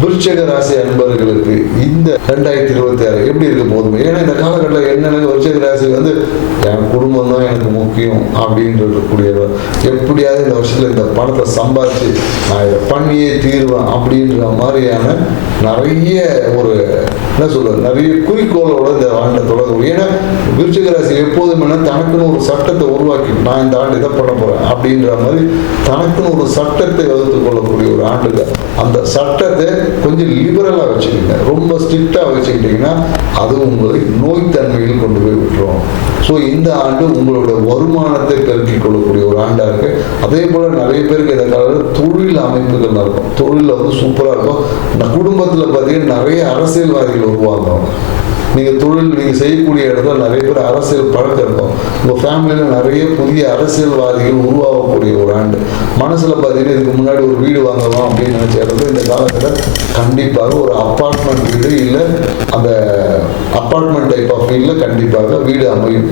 விருச்சக ராசி அன்பர்களுக்கு இந்த ரெண்டாயிரத்தி இருபத்தி ஆறு எப்படி இருக்க போதும்? ஏன்னா இந்த காலகட்டத்தில் என்னென்ன விருச்சக ராசி வந்து என் குடும்பம் தான் எனக்கு முக்கியம் அப்படின்றது கூடியவர் எப்படியாவது இந்த வருஷத்துல இந்த பணத்தை சம்பாதிச்சு நான் இதை பண்ணியே தீர்வேன் அப்படின்ற மாதிரியான நிறைய ஒரு என்ன சொல்றது? நிறைய குறிக்கோளோட இந்த ஆண்டை தொடங்கும் ஏன்னா விருச்சிக ராசி எப்போதுமே என்ன தனக்குன்னு ஒரு சட்டத்தை உருவாக்கி நான் இந்த ஆண்டு இதை பண்ண போறேன் அப்படின்ற மாதிரி தனக்குன்னு ஒரு சட்டத்தை வகுத்து கொள்ளக்கூடிய ஒரு ஆண்டு அந்த சட்டத்தை கொஞ்சம் லிபரலா வச்சுக்கிங்க. ரொம்ப ஸ்ட்ரிக்டா வச்சுக்கிட்டீங்கன்னா அது உங்களை நோய்த்தன்மையில் கொண்டு போய் ஸோ இந்த ஆண்டு உங்களோட வருமானத்தை பெருக்கிக் கொள்ளக்கூடிய ஒரு ஆண்டாக இருக்கு. அதே போல நிறைய பேருக்கு இந்த காலத்தில் தொழில் அமைப்புகள் இருக்கும் தொழில் வந்து சூப்பராக இருக்கும். இந்த குடும்பத்தில் பார்த்தீங்கன்னா நிறைய அரசியல்வாதிகள் உருவாகும் நீங்கள் தொழில் நீங்கள் செய்யக்கூடிய இடத்துல நிறைய பேர் அரசியல் பழக்கம் இருக்கும். உங்கள் ஃபேமிலியில் நிறைய புதிய அரசியல்வாதிகள் உருவாகக்கூடிய ஒரு ஆண்டு. மனசில் பார்த்தீங்கன்னா இதுக்கு முன்னாடி ஒரு வீடு வாங்கலாம் அப்படின்னு நினச்ச இடத்துல இந்த காலத்தில் கண்டிப்பாக ஒரு அப்பார்ட்மெண்ட் வீடு இல்லை அந்த அப்பார்ட்மெண்ட் டைப் ஆஃப் வீடில் கண்டிப்பாக வீடு அமையும்.